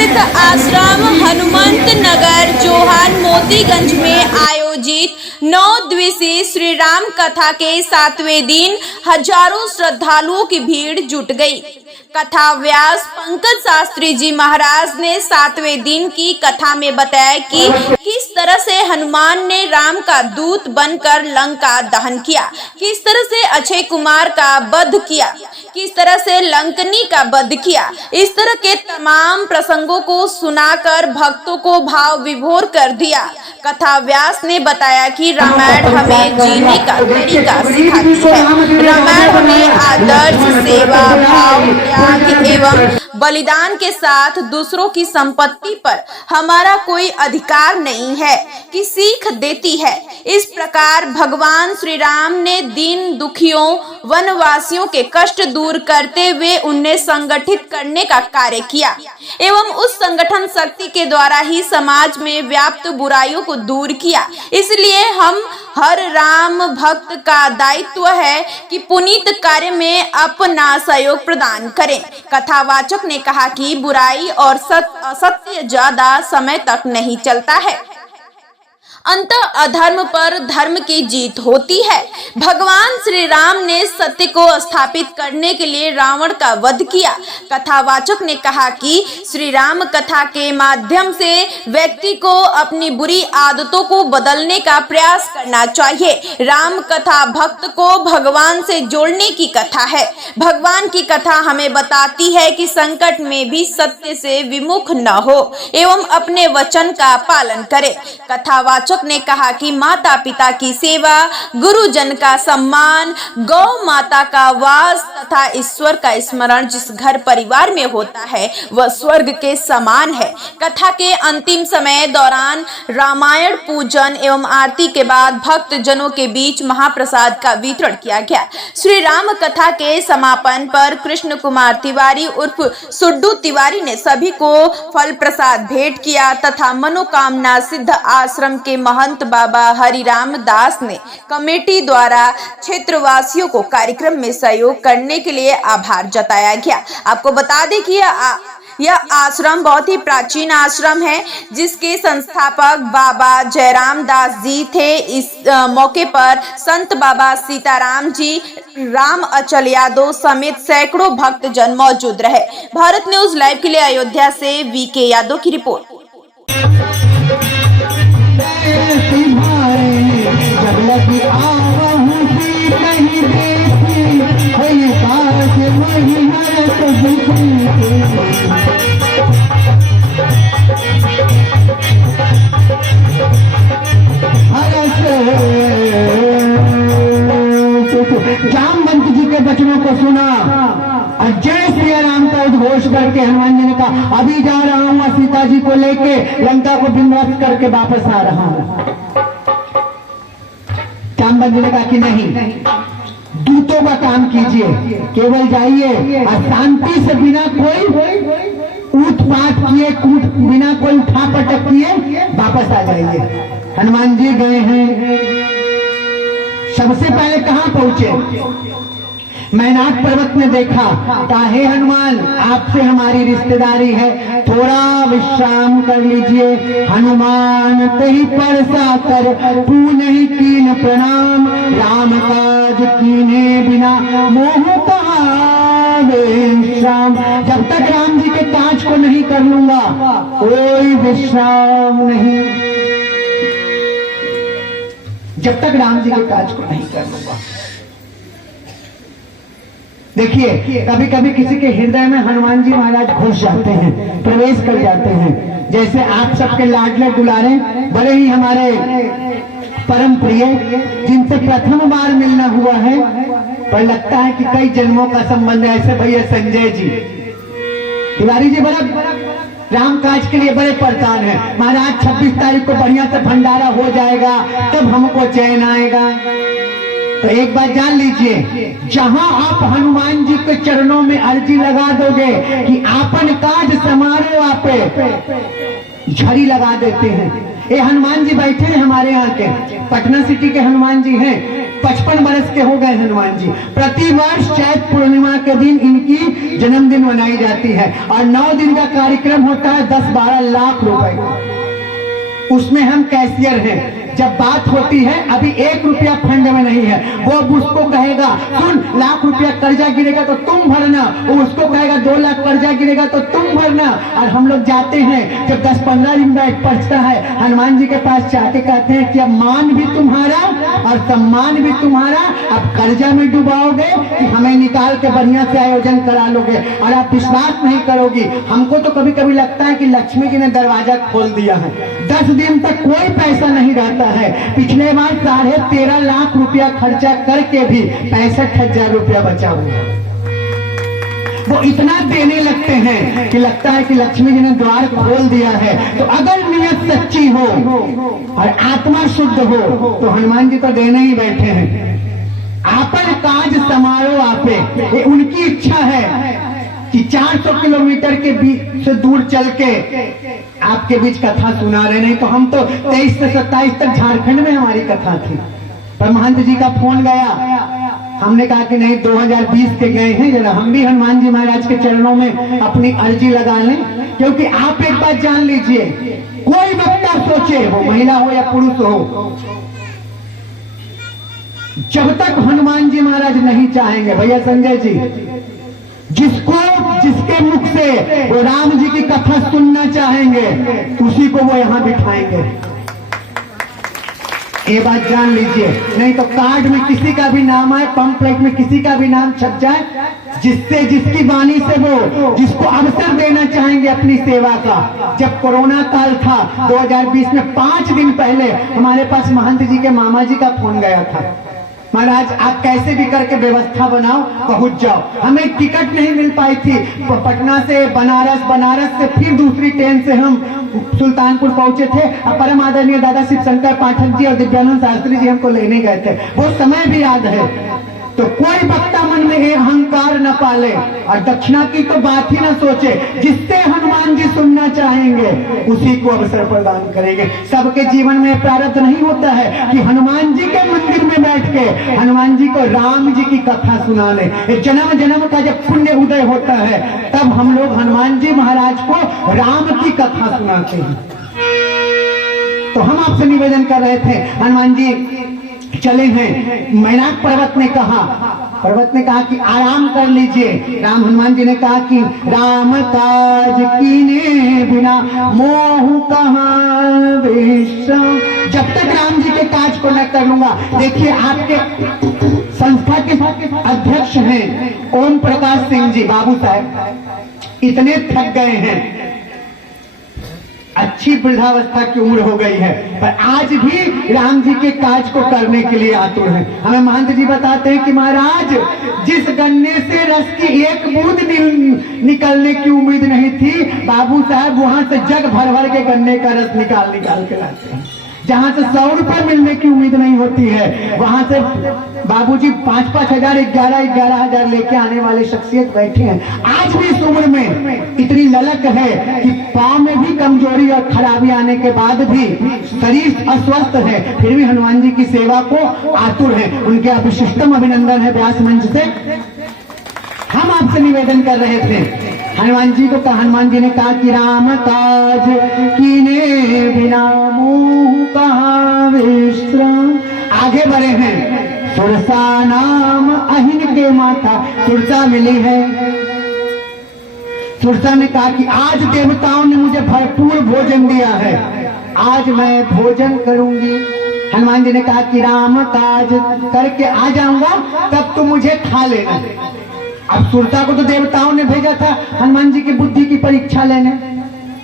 सिद्ध आश्रम हनुमंत नगर जोहान मोतीगंज में आयोजित 9 दिवसीय श्री राम कथा के 7वें दिन हजारों श्रद्धालुओं की भीड़ जुट गई। कथा व्यास पंकज शास्त्री जी महाराज ने 7वें दिन की कथा में बताया कि किस तरह से हनुमान ने राम का दूत बनकर लंका दहन किया, किस तरह से अक्षय कुमार का वध किया, किस तरह से लंकनी का वध किया। इस तरह के तमाम प्रसंगों को सुनाकर भक्तों को भाव विभोर कर दिया। कथा व्यास ने बताया कि रामायण हमें जीने का तरीका सिखाती है। रामायण हमें आदर्श, सेवा भाव, त्याग एवं बलिदान के साथ दूसरों की संपत्ति पर हमारा कोई अधिकार नहीं है की सीख देती है। इस प्रकार भगवान श्री राम ने दीन दुखियों वनवासियों के कष्ट दूर करते हुए उन्हें संगठित करने का कार्य किया एवं उस संगठन शक्ति के द्वारा ही समाज में व्याप्त बुराइयों को दूर किया। इसलिए हम हर राम भक्त का दायित्व है कि पुनीत कार्य में अपना सहयोग प्रदान करें। कथावाचक ने कहा कि बुराई और असत्य ज्यादा समय तक नहीं चलता है, अंततः अधर्म पर धर्म की जीत होती है। भगवान श्री राम ने सत्य को स्थापित करने के लिए रावण का वध किया। कथावाचक ने कहा कि श्री राम कथा के माध्यम से व्यक्ति को अपनी बुरी आदतों को बदलने का प्रयास करना चाहिए। राम कथा भक्त को भगवान से जोड़ने की कथा है। भगवान की कथा हमें बताती है कि संकट में भी सत्य से विमुख न हो एवं अपने वचन का पालन करे। कथावाचक ने कहा कि माता पिता की सेवा, गुरुजन का सम्मान, गौ माता का वास तथा ईश्वर का स्मरण जिस घर परिवार में होता है वह स्वर्ग के समान है। कथा के अंतिम समय दौरान रामायण पूजन एवं आरती के बाद भक्त जनों के बीच महाप्रसाद का वितरण किया गया। श्री राम कथा के समापन पर कृष्ण कुमार तिवारी उर्फ सुड्डू तिवारी ने सभी को फल प्रसाद भेंट किया तथा मनोकामना सिद्ध आश्रम के महंत बाबा हरिराम दास ने कमेटी द्वारा क्षेत्रवासियों को कार्यक्रम में सहयोग करने के लिए आभार जताया गया। आपको बता दें कि यह आश्रम बहुत ही प्राचीन आश्रम है जिसके संस्थापक बाबा जयराम दास जी थे। इस मौके पर संत बाबा सीताराम जी, राम अचल यादव समेत सैकड़ों भक्त जन मौजूद रहे। भारत न्यूज लाइव के लिए अयोध्या से वीके यादव की रिपोर्ट। जब लगी आवहूं सी नहीं देखी, वही बात वही हरत दिखी। जामवंत जी के वचनों को सुना और जय श्री राम का उद्घोष करके हनुमान जी ने कहा अभी जा रहा हूँ सीता जी को लेके लंका को विध्वंस करके वापस आ रहा हूँ। जामवंत जी ने कहा कि नहीं, दूतों का काम कीजिए, केवल जाइए और शांति से बिना कोई ऊट-पाट किए, बिना कोई उठा पटक किए वापस आ जाइए। हनुमान जी गए हैं। सबसे पहले कहाँ पहुंचे? मैनाक पर्वत में देखा, कहा हे हनुमान आपसे हमारी रिश्तेदारी है, थोड़ा विश्राम कर लीजिए। हनुमान तही परसा कर पूनहि कीन प्रणाम, राम काज कीने बिना मोह कहा विश्राम। जब तक राम जी के काज को नहीं कर लूंगा कोई विश्राम नहीं। जब तक राम जी के काज को नहीं कर लूंगा। देखिए कभी कभी किसी के हृदय में हनुमान जी महाराज घुस जाते हैं, प्रवेश कर जाते हैं। जैसे आप सबके लाडले दुलारे बड़े ही हमारे परम प्रिय, जिनसे प्रथम बार मिलना हुआ है पर लगता है कि कई जन्मों का संबंध है। ऐसे भैया संजय जी तिवारी जी बड़ा राम काज के लिए बड़े परेशान है। महाराज 26 तारीख को बढ़िया से भंडारा हो जाएगा तब हमको चैन आएगा। तो एक बात जान लीजिए, जहां आप हनुमान जी के चरणों में अर्जी लगा दोगे कि आपन काज समारो आपे, झड़ी लगा देते हैं। ये हनुमान जी बैठे हैं हमारे यहाँ के, पटना सिटी के हनुमान जी हैं। 55 बरस के हो गए हनुमान जी। प्रतिवर्ष चैत पूर्णिमा के दिन इनकी जन्मदिन मनाई जाती है और 9 दिन का कार्यक्रम होता है 10-12 लाख रुपए का। उसमें हम कैशियर हैं। जब बात होती है अभी 1 रुपया फंड में नहीं है, वो अब उसको कहेगा सुन लाख रुपया कर्जा गिरेगा तो तुम भरना, वो उसको कहेगा 2 लाख कर्जा गिरेगा तो तुम भरना। और हम लोग जाते हैं जब 10-15 दिन बैठ पड़ता है हनुमान जी के पास जाके कहते हैं कि अब मान भी तुम्हारा और सम्मान भी तुम्हारा, अब कर्जा में डुबाओगे कि हमें निकाल के बढ़िया से आयोजन करा लोगे। और आप विश्वास नहीं करोगी, हमको तो कभी कभी लगता है कि लक्ष्मी जी ने दरवाजा खोल दिया है। 10 दिन तक कोई पैसा नहीं रहता है। पिछले बार 13.5 लाख रुपया खर्चा करके भी 65,000 रुपया बचा हुआ। वो इतना देने लगते हैं कि लगता है कि लक्ष्मी जी ने द्वार खोल दिया है। तो अगर नियत सच्ची हो और आत्मा शुद्ध हो तो हनुमान जी तो देने ही बैठे हैं। आपन काज समारो आपे, ये उनकी इच्छा है कि 400 किलोमीटर के बीच से दूर चल के आपके बीच कथा सुना रहे। नहीं तो हम तो 23 से 27 तक झारखंड में हमारी कथा थी, पर महंत जी का फोन गया। हमने कहा कि नहीं 2020 के गए हैं, जरा हम भी हनुमान जी महाराज के चरणों में अपनी अर्जी लगा लें। क्योंकि आप एक बात जान लीजिए, कोई वक्ता सोचे वो महिला हो या पुरुष हो, जब तक हनुमान जी महाराज नहीं चाहेंगे, भैया संजय जी, जिसके मुख से वो राम जी की कथा सुनना चाहेंगे उसी को वो यहाँ बिठाएंगे। ये बात जान लीजिए, नहीं तो कार्ड में किसी का भी नाम आए, पंपलेट में किसी का भी नाम छप जाए, जिससे जिसकी वाणी से वो जिसको अवसर देना चाहेंगे अपनी सेवा का। जब कोरोना काल था 2020 में 5 दिन पहले हमारे पास महंत जी के मामा जी का फोन गया था, महाराज आप कैसे भी करके व्यवस्था बनाओ पहुंच जाओ। हमें टिकट नहीं मिल पाई थी पटना से बनारस, बनारस से फिर दूसरी ट्रेन से हम सुल्तानपुर पहुंचे थे। परम आदरणीय दादा शिव शंकर पाठक जी और दिव्यानंद शास्त्री जी हमको लेने गए थे, वो समय भी याद है। तो कोई वक्ता मन में ये अहंकार न पाले और दक्षिणा की तो बात ही न सोचे। जिससे हनुमान जी सुनना चाहेंगे उसी को अवसर प्रदान करेंगे। सबके जीवन में प्रारब्ध नहीं होता है कि हनुमान जी के मंदिर में बैठ के हनुमान जी को राम जी की कथा सुनाने। जन्म जन्म का जब पुण्य उदय होता है तब हम लोग हनुमान जी महाराज को राम की कथा सुनाते हैं। तो हम आपसे निवेदन कर रहे थे, हनुमान जी चले हैं, मैनाक पर्वत ने कहा कि आराम कर लीजिए। राम हनुमान जी ने कहा कि राम काज कीने बिना मोह कहाँ विश्राम। जब तक राम जी के काज को न कर लूंगा। देखिए आपके संस्था के अध्यक्ष हैं ओम प्रकाश सिंह जी बाबू साहब, इतने थक गए हैं, अच्छी वृद्धावस्था की उम्र हो गई है, पर आज भी राम जी के काज को करने के लिए आतुर हैं। हमें महंत जी बताते हैं कि महाराज जिस गन्ने से रस की एक बूंद निकलने की उम्मीद नहीं थी, बाबू साहब वहां से जग भर भर के गन्ने का रस निकाल के लाते हैं। जहां से 100 रुपए मिलने की उम्मीद नहीं होती है, वहां से बाबूजी 5-5 हजार 11-11 हजार लेके आने वाले शख्सियत बैठे हैं। आज भी इस उम्र में इतनी ललक है कि पांव में भी कमजोरी और खराबी आने के बाद भी शरीर अस्वस्थ है, फिर भी हनुमान जी की सेवा को आतुर है। उनके विशिष्टम अभिनंदन है व्यास मंच से। हम आपसे निवेदन कर रहे थे, हनुमान जी को कहा, हनुमान जी ने कहा कि राम काज कीने बिना मोह कहाँ विश्राम। आगे बढ़े हैं, सुरसा नाम अहिन के माथा, सुरसा मिली है। सुरसा ने कहा कि आज देवताओं ने मुझे भरपूर भोजन दिया है, आज मैं भोजन करूंगी। हनुमान जी ने कहा कि राम काज करके आ जाऊंगा तब तो मुझे खा लेना। अब सुरता को तो देवताओं ने भेजा था हनुमान जी की बुद्धि की परीक्षा लेने,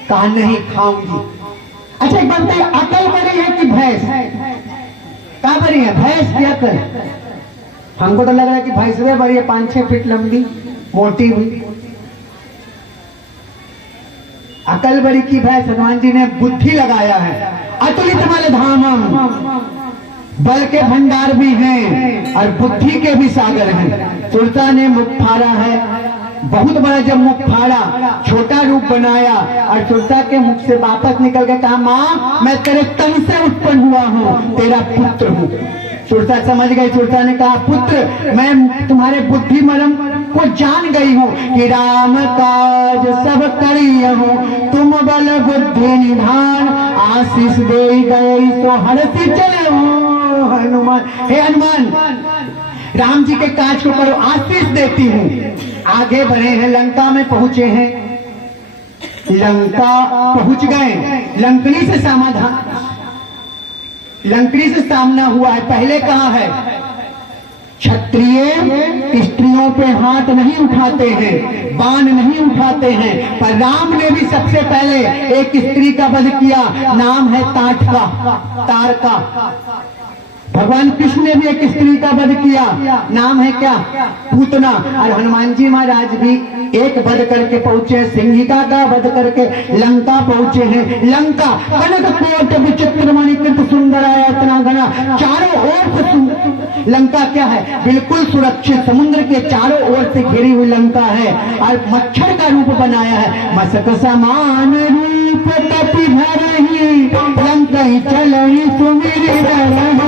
कहा नहीं खाऊंगी। अच्छा एक बात बताइए, अकल बड़ी है कि भैंस? कहाँ बड़ी है, भैंस की अकल? हमको तो लग रहा है कि भैंस वे बड़ी है, 5-6 फीट लंबी मोटी हुई। अकल बड़ी की भैंस? हनुमान जी ने बुद्धि लगाया है। अतुलित बल धामम, बल के भंडार भी हैं और बुद्धि के भी सागर हैं। सुरता ने मुख फाड़ा है, बहुत बड़ा जब मुख फाड़ा, छोटा रूप बनाया और सुरता के मुख से वापस निकल के कहा, माँ मैं तेरे तन से उत्पन्न हुआ हूँ, तेरा पुत्र हूँ। सुरसा समझ गई। सुरसा ने कहा पुत्र मैं तुम्हारे बुद्धि मरम को जान गई हूँ कि राम काज सब करी हूँ, तुम बल बुद्धि निधान आशीष दे गई तो हरसी चले हो हनुमान। हे हनुमान राम जी के काज को करो, आशीष देती हूँ। आगे बढ़े हैं, लंका में पहुंचे हैं। लंका पहुंच गए, लंकनी से समाधान, लंकनी से सामना हुआ है। पहले कहा है क्षत्रिय स्त्रियों पे हाथ नहीं उठाते हैं, बाण नहीं उठाते हैं, पर राम ने भी सबसे पहले एक स्त्री का वध किया, नाम है तारका। भगवान कृष्ण ने भी एक स्त्री का वध किया, नाम है क्या? पूतना। और हनुमान जी महाराज भी एक वध करके पहुंचे, सिंहिका का वध करके लंका पहुंचे हैं। लंका कनक कोट विचित्र मणिकृत सुंदरायतना घना, चारों ओर से लंका क्या है? बिल्कुल सुरक्षित, समुद्र के चारों ओर से घिरी हुई लंका है और मच्छर का रूप बनाया है। मसक समान रूप तपि धरहि, लंकई चलहि सुमिरि धरहि।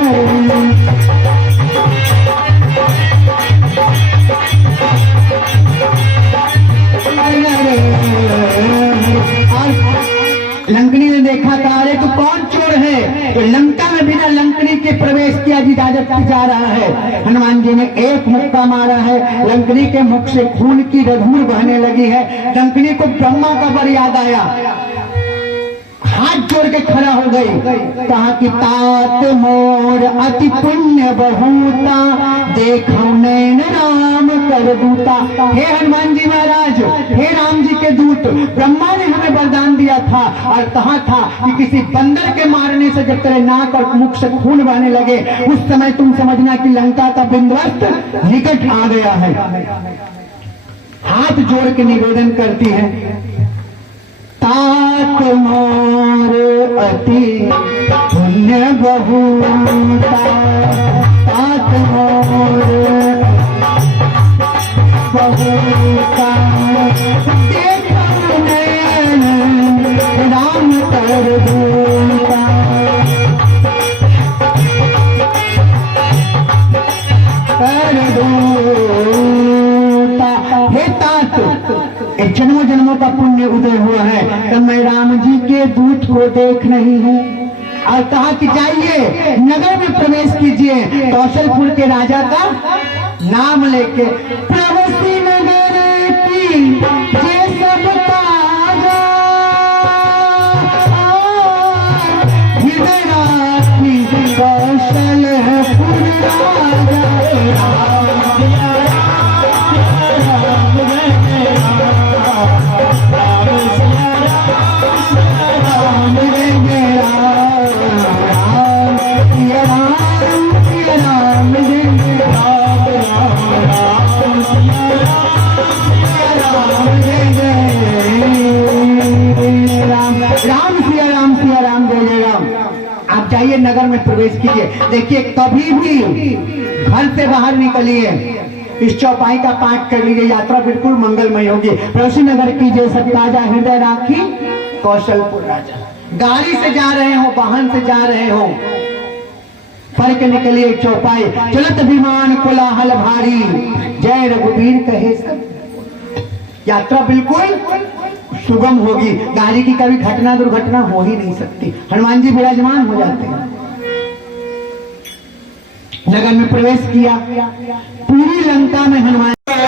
लंकनी ने देखा कहा अरे तू कौन चोर है? तो लंका में बिना लंकनी के प्रवेश किया जी राजत जा रहा है। हनुमान जी ने एक मुक्का मारा है, लंकनी के मुख से खून की रधूर बहने लगी है। लंकनी को ब्रह्मा का वर याद आया, हाथ जोड़ के खड़ा हो गई, कहा कि तात मोर अति पुण्य बहुता, देखो नैन राम कर दूता। हे हनुमान जी महाराज, हे राम जी के दूत, ब्रह्मा ने हमें वरदान दिया था और कहा था कि किसी बंदर के मारने से जब तेरे नाक और मुख से खून बहने लगे, उस समय तुम समझना कि लंका का बिंदुवस्त निकट आ गया है। हाथ जोड़ के निवेदन करती है, तात मोर अति पुण्य बहुता, तात मोर बहुता, देखो नैन राम कर दूता। कर दूता। हे तात, जन्मों जन्मों का पुण्य उदय हुआ है, तब मैं राम जी के दूत को देख रही हूँ। और कहा कि जाइए नगर में प्रवेश कीजिए, कौशलपुर के राजा का नाम लेके। प्रवसी नगर की जे सब ताजा, हृदय राखी कौशलपुर राजा। जाइए नगर में प्रवेश कीजिए। देखिए कभी भी घर से बाहर निकलिए, इस चौपाई का पाठ कर लीजिए, यात्रा बिल्कुल मंगलमय होगी। प्रवेशी नगर कीजिए सब ताजा, हृदय राखी कौशलपुर राजा। गाड़ी से जा रहे हो, वाहन से जा रहे हो, पढ़ के निकलिए चौपाई। चलत विमान कोलाहल भारी, जय रघुवीर कहे सब। यात्रा बिल्कुल सुगम होगी, गाड़ी की कभी घटना दुर्घटना हो ही नहीं सकती। हनुमान जी विराजमान हो जाते हैं। नगर में प्रवेश किया, पूरी लंका में हनुमान है